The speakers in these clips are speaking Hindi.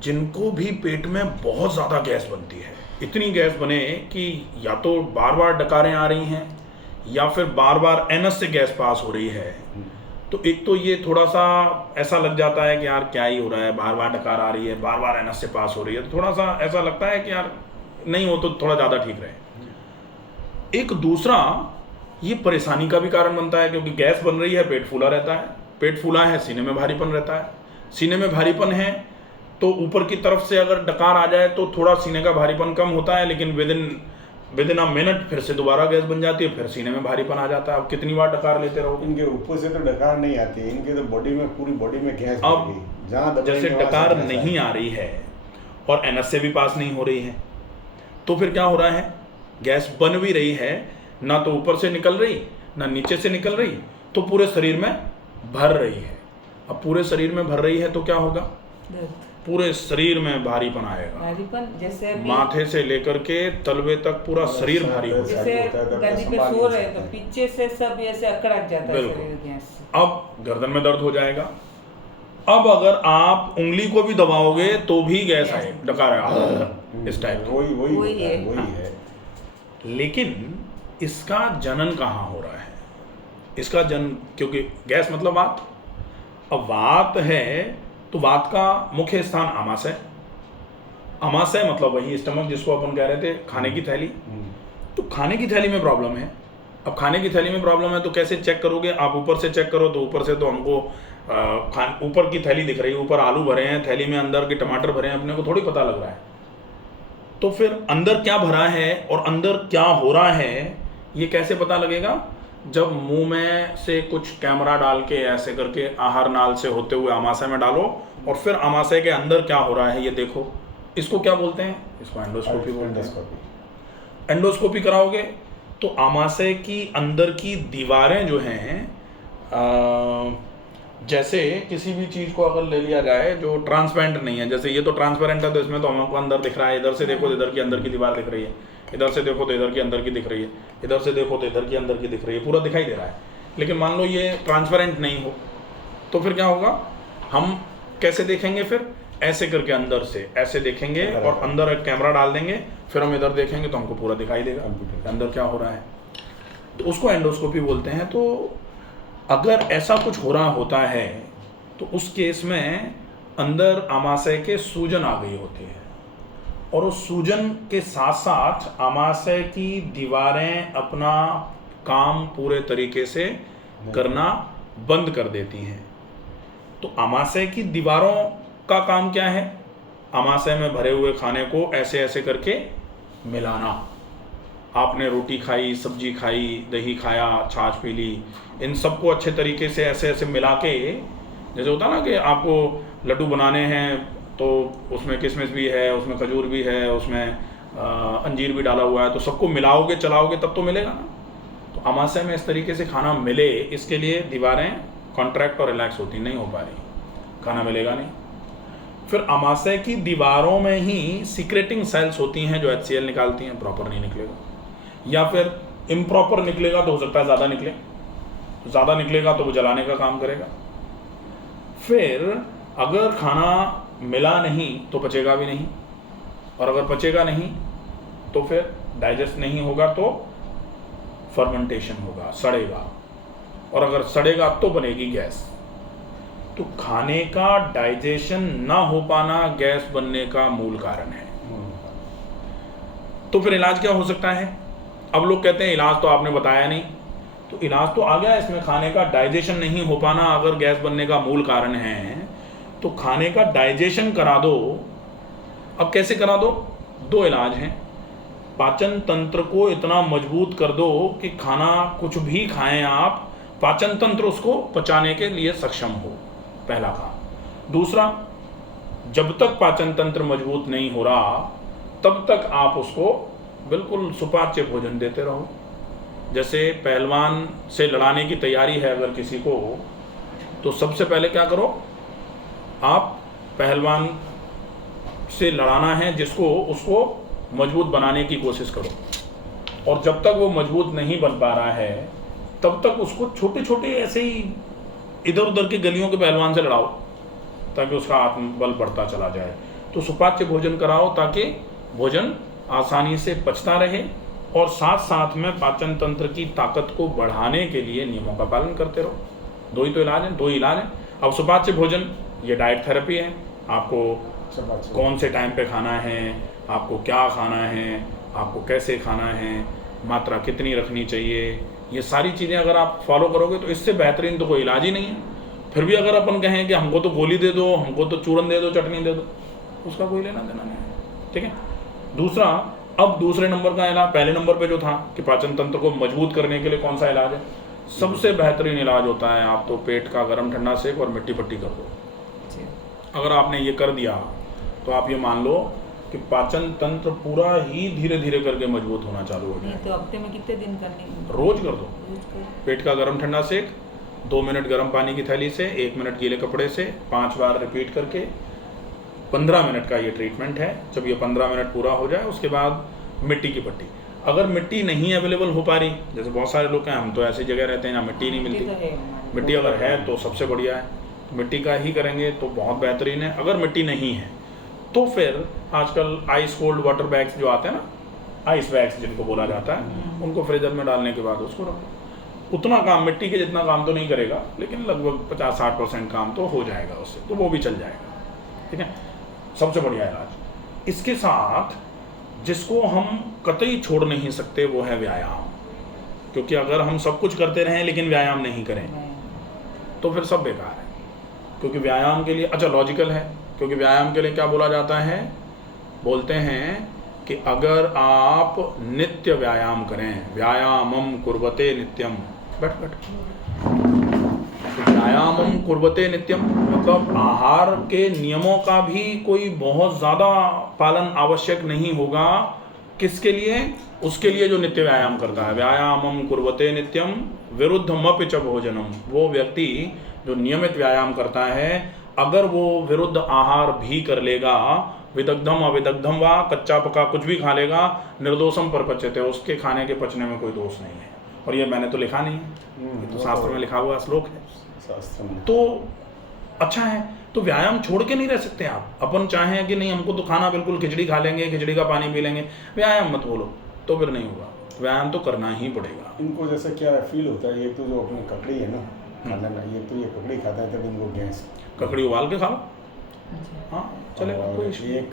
जिनको भी पेट में बहुत ज़्यादा गैस बनती है, इतनी गैस बने कि या तो बार बार डकारें आ रही हैं या फिर बार बार एनस से गैस पास हो रही है, तो एक तो ये थोड़ा सा ऐसा लग जाता है कि यार क्या ही हो रहा है, बार बार डकार आ रही है, बार बार एनस से पास हो रही है, तो थोड़ा सा ऐसा लगता है कि यार नहीं हो तो थोड़ा ज़्यादा ठीक रहे। एक दूसरा ये परेशानी का भी कारण बनता है, क्योंकि गैस बन रही है, पेट फूला रहता है, पेट फूला है, सीने में भारीपन रहता है, सीने में भारीपन है तो ऊपर की तरफ से अगर डकार आ जाए तो थोड़ा सीने का भारीपन कम होता है, लेकिन विद इन अ मिनट फिर से दोबारा गैस बन जाती है, फिर सीने में भारीपन आ जाता है। अब कितनी बार डकार लेते रहोगे? इनके ऊपर से तो डकार नहीं आती, इनके तो बॉडी में, पूरी बॉडी में गैस अब भर गई। जहाँ जैसे डकार नहीं आ रही है और एनएस से भी पास नहीं हो रही है, तो फिर क्या हो रहा है, गैस बन भी रही है, ना तो ऊपर से निकल रही ना नीचे से निकल रही, तो पूरे शरीर में भर रही है। अब पूरे शरीर में भर रही है तो क्या होगा, पूरे शरीर में भारीपन आएगा, भारीपन जैसे माथे से लेकर के तलवे तक पूरा शरीर भारी हो जैसे गद्दी पे सो रहे तो पीछे से सब ऐसे अकड़क जाता है शरीर गैस से। अब गर्दन में दर्द हो जाएगा। अब अगर आप उंगली को भी दबाओगे तो भी गैस आए, डकार आएगा, इस टाइप का। वही है। लेकिन इसका जनन कहाँ हो रहा है? इसका जन्म, क्योंकि गैस मतलब वात, अब वात है तो वात का मुख्य स्थान आमाशय, आमाशय मतलब वही स्टमक जिसको अपन कह रहे थे खाने की थैली। तो खाने की थैली में प्रॉब्लम है। अब खाने की थैली में प्रॉब्लम है तो कैसे चेक करोगे आप? ऊपर से चेक करो तो ऊपर से तो हमको ऊपर की थैली दिख रही है, ऊपर आलू भरे हैं, थैली में अंदर के टमाटर भरे हैं, अपने को थोड़ी पता लग रहा है। तो फिर अंदर क्या भरा है और अंदर क्या हो रहा है ये कैसे पता लगेगा? जब मुंह में से कुछ कैमरा डाल के ऐसे करके आहार नाल से होते हुए आमाशय में डालो और फिर आमाशय के अंदर क्या हो रहा है ये देखो। इसको क्या बोलते हैं? इसको एंडोस्कोपी बोलते हैं। एंडोस्कोपी कराओगे तो आमाशय की अंदर की दीवारें जो हैं, जैसे किसी भी चीज़ को अगर ले लिया जाए जो ट्रांसपेरेंट नहीं है, जैसे ये तो ट्रांसपेरेंट है तो इसमें तो हमको अंदर दिख रहा है, इधर से देखो तो इधर की अंदर की दीवार दिख रही है, इधर से देखो तो इधर की अंदर की दिख रही है, इधर से देखो तो इधर की अंदर की दिख रही है, पूरा दिखाई दे रहा है। लेकिन मान लो ये ट्रांसपेरेंट नहीं हो तो फिर क्या होगा? हम कैसे देखेंगे? फिर ऐसे करके अंदर से ऐसे देखेंगे और अंदर एक कैमरा डाल देंगे, फिर हम इधर देखेंगे तो हमको पूरा दिखाई देगा अंदर क्या हो रहा है। तो उसको एंडोस्कोपी बोलते हैं। तो अगर ऐसा कुछ हो रहा होता है तो उस केस में अंदर आमाशय के सूजन आ गई होती है और उस सूजन के साथ साथ आमाशय की दीवारें अपना काम पूरे तरीके से करना बंद कर देती हैं। तो आमाशय की दीवारों का काम क्या है? आमाशय में भरे हुए खाने को ऐसे ऐसे करके मिलाना। आपने रोटी खाई, सब्जी खाई, दही खाया, छाछ पी ली, इन सबको अच्छे तरीके से ऐसे ऐसे मिला के, जैसे होता ना कि आपको लड्डू बनाने हैं तो उसमें किशमिश भी है, उसमें खजूर भी है, उसमें अंजीर भी डाला हुआ है, तो सबको मिलाओगे चलाओगे तब तो मिलेगा ना। तो आमाशय में इस तरीके से खाना मिले, इसके लिए दीवारें कॉन्ट्रैक्ट और रिलैक्स होती नहीं हो पा रही, खाना मिलेगा नहीं। फिर आमाशय की दीवारों में ही सीक्रेटिंग सेल्स होती हैं जो HCl निकालती हैं, प्रॉपर नहीं निकलेगा, या फिर इम्प्रॉपर निकलेगा तो हो सकता है ज़्यादा निकले, ज़्यादा निकलेगा तो वो जलाने का काम करेगा। फिर अगर खाना मिला नहीं तो पचेगा भी नहीं, और अगर पचेगा नहीं तो फिर डाइजेस्ट नहीं होगा तो फर्मेंटेशन होगा, सड़ेगा, और अगर सड़ेगा तो बनेगी गैस। तो खाने का डाइजेशन ना हो पाना गैस बनने का मूल कारण है। तो फिर इलाज क्या हो सकता है? अब लोग कहते हैं इलाज तो आपने बताया नहीं, तो इलाज तो आ गया इसमें। खाने का डाइजेशन नहीं हो पाना अगर गैस बनने का मूल कारण है तो खाने का डाइजेशन करा दो। अब कैसे करा दो? दो इलाज हैं। पाचन तंत्र को इतना मजबूत कर दो कि खाना कुछ भी खाएं आप, पाचन तंत्र उसको पचाने के लिए सक्षम हो, पहला काम। दूसरा, जब तक पाचन तंत्र मजबूत नहीं हो रहा तब तक आप उसको बिल्कुल सुपाच्य भोजन देते रहो। जैसे पहलवान से लड़ाने की तैयारी है अगर किसी को, तो सबसे पहले क्या करो, आप पहलवान से लड़ाना है जिसको, उसको मजबूत बनाने की कोशिश करो, और जब तक वो मजबूत नहीं बन पा रहा है तब तक उसको छोटे छोटे ऐसे ही इधर उधर के गलियों के पहलवान से लड़ाओ ताकि उसका आत्मबल बढ़ता चला जाए। तो सुपाच्य भोजन कराओ ताकि भोजन आसानी से पचता रहे और साथ साथ में पाचन तंत्र की ताकत को बढ़ाने के लिए नियमों का पालन करते रहो। दो ही इलाज हैं। अब सुपाच्य भोजन ये डाइट थेरेपी है, आपको कौन से टाइम पे खाना है, आपको क्या खाना है, आपको कैसे खाना है, मात्रा कितनी रखनी चाहिए, ये सारी चीज़ें अगर आप फॉलो करोगे तो इससे बेहतरीन तो कोई इलाज ही नहीं है। फिर भी अगर अपन कहें कि हमको तो गोली दे दो, हमको तो चूरन दे दो, चटनी दे दो, उसका कोई लेना देना नहीं है। ठीक है। दूसरा, अब दूसरे नंबर का इलाज, पहले नंबर पे जो था कि पाचन तंत्र को मजबूत करने के लिए कौन सा इलाज है, सबसे बेहतरीन इलाज होता है आप तो पेट का गर्म ठंडा सेक और मिट्टी पट्टी कर दो। अगर आपने ये कर दिया तो आप ये मान लो कि पाचन तंत्र पूरा ही धीरे धीरे करके मजबूत होना चालू हो जाए। तो हफ्ते में कितने दिन करनी है? रोज कर दो। पेट का गर्म ठंडा सेक 2 मिनट गर्म पानी की थैली से 1 मिनट गीले कपड़े से 5 बार रिपीट करके 15 मिनट का ये ट्रीटमेंट है। जब ये 15 मिनट पूरा हो जाए उसके बाद मिट्टी की पट्टी। अगर मिट्टी नहीं अवेलेबल हो पा रही, जैसे बहुत सारे लोग हैं, हम तो ऐसी जगह रहते हैं जहाँ मिट्टी नहीं मिलती, मिट्टी अगर है तो सबसे बढ़िया है, मिट्टी का ही करेंगे तो बहुत बेहतरीन है। अगर मिट्टी नहीं है तो फिर आजकल आइस कोल्ड वाटर बैग्स जो आते हैं ना, आइस बैग्स जिनको बोला जाता है, उनको फ्रीजर में डालने के बाद उसको रखो। उतना काम मिट्टी के जितना काम तो नहीं करेगा, लेकिन लगभग 50-60% काम तो हो जाएगा उससे, तो वो भी चल जाएगा। ठीक है, सबसे बढ़िया इलाज। इसके साथ जिसको हम कतई छोड़ नहीं सकते वो है व्यायाम, क्योंकि अगर हम सब कुछ करते रहें लेकिन व्यायाम नहीं करें तो फिर सब बेकार है। क्योंकि व्यायाम के लिए, अच्छा लॉजिकल है, क्योंकि व्यायाम के लिए क्या बोला जाता है, बोलते हैं कि अगर आप नित्य व्यायाम करें, व्यायामम कुर्वते नित्यम, बैठ व्यायामम कुर्वते नित्यम, मतलब आहार के नियमों का भी कोई बहुत ज़्यादा पालन आवश्यक नहीं होगा। किसके लिए? उसके लिए जो नित्य व्यायाम करता है। व्यायामम कुर्वते नित्यम विरुद्धमपि च भोजनम, वो व्यक्ति जो नियमित व्यायाम करता है अगर वो विरुद्ध आहार भी कर लेगा, विदग्धम अविदग्धम वा, कच्चा पका कुछ भी खा लेगा, निर्दोषम परपच्यते, उसके खाने के पचने में कोई दोष नहीं है। और ये मैंने तो लिखा नहीं है, तो शास्त्र में लिखा हुआ श्लोक है शास्त्र में। तो अच्छा है, तो व्यायाम छोड़ के नहीं रह सकते आप। अपन चाहें कि नहीं हमको तो खाना बिल्कुल खिचड़ी खा लेंगे, खिचड़ी का पानी पी लेंगे, व्यायाम मत बोलो, तो फिर नहीं होगा। व्यायाम तो करना ही पड़ेगा। इनको जैसे क्या फील होता है, ये तो जो अपनी ककड़ी है ना खाने में, ये तो ये ककड़ी खाता है तब इनको गैस, ककड़ी उबाल के खा लो, हाँ चलेगा, कोई इशू। एक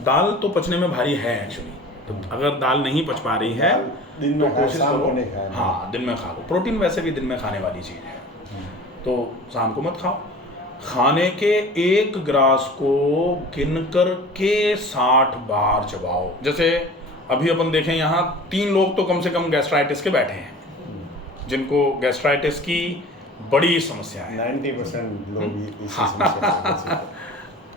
दाल तो पचने में भारी है एक्चुअली, तो अगर दाल नहीं पच पा रही है दिन तो में कोशिश करो, हाँ दिन में खा लो। प्रोटीन वैसे भी दिन में खाने वाली चीज़ है, तो शाम को मत खाओ। खाने के 1 ग्रास को गिनकर के 60 बार चबाओ। जैसे अभी अपन देखें यहाँ 3 लोग तो कम से कम गैस्ट्राइटिस के बैठे हैं, जिनको गैस्ट्राइटिस की बड़ी समस्या है। 90% लोग इसी समस्या से